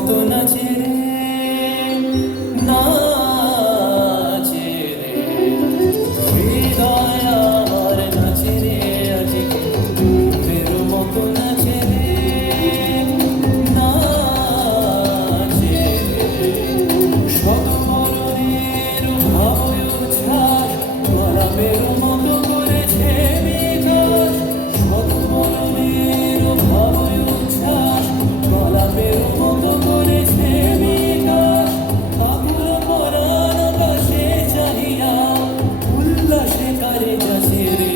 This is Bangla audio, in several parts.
মতো নাচে রে, নাচে রে, হৃদয় আমার নাচে রে, আজকে ফুলের মতো নাচে রে, নাচে রে। শত বরণের ভাবয় উচ্ছ্বাস গোলাপের মতো করেছে বিকাশ। শত বরণের ভাবয় উচ্ছ্বাস গোলাপের মতো করেছে বিকাশ। আকুল পরাণ আকাশে চাহিয়া উল্লাসে কারে যাচ্ছে রে,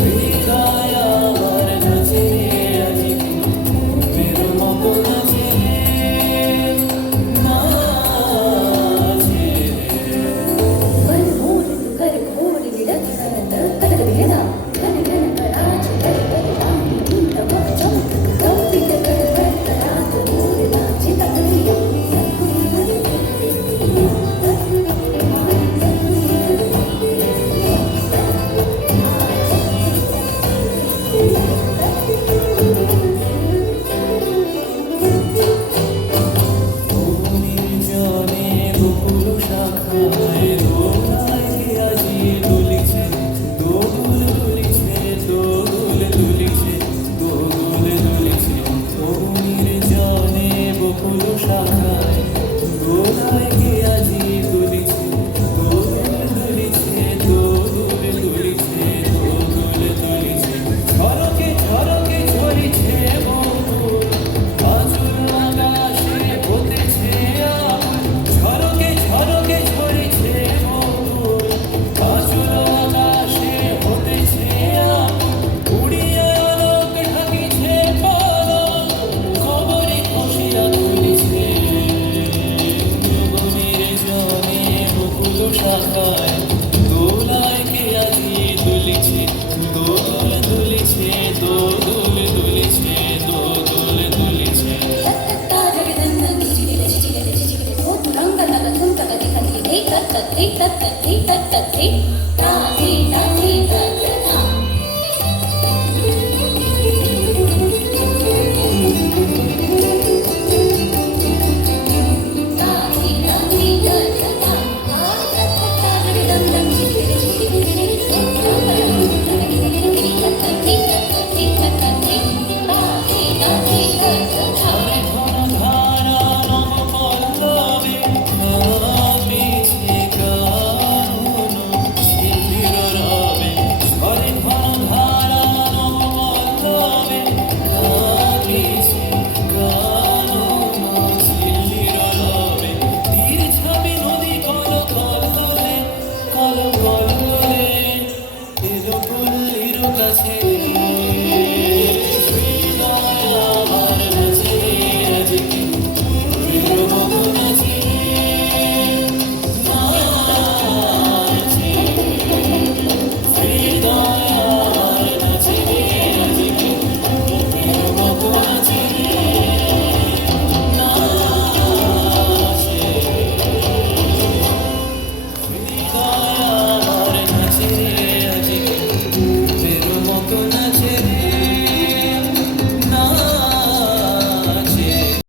হৃদয় আমার নাচে রে, আজকে ফুলের মতো নাচে রে, নাচে রে। নির্জনে বকুল শাখায় দোলায় কে আজি দুলিছে, দোল দুলিছে, দোল দুলিছে, দোল দুলিছে। নির্জনে বকুল শাখায় দোলায় কে আজি দুলিছে, দোল দুলিছে, দোল দুলিছে, দোল দুলিছে। ঝরকে ঝরকে ঝরিছে মধুর আঁচল আকাশে হতেছে আকুল। ঝরকে ঝরকে ঝরিছে মধুর আঁচল আকাশে হতেছে আকুল। উড়িয়া আলোক ঢাকিছে পালক, খবরে খুশিয়া তুলিছে। নির্জনে বকুল শাখায় দোলায় কে আজি দুলিছে, দোল দুলিছে, দোল দুলিছে, দোল দুলিছে। Thank you.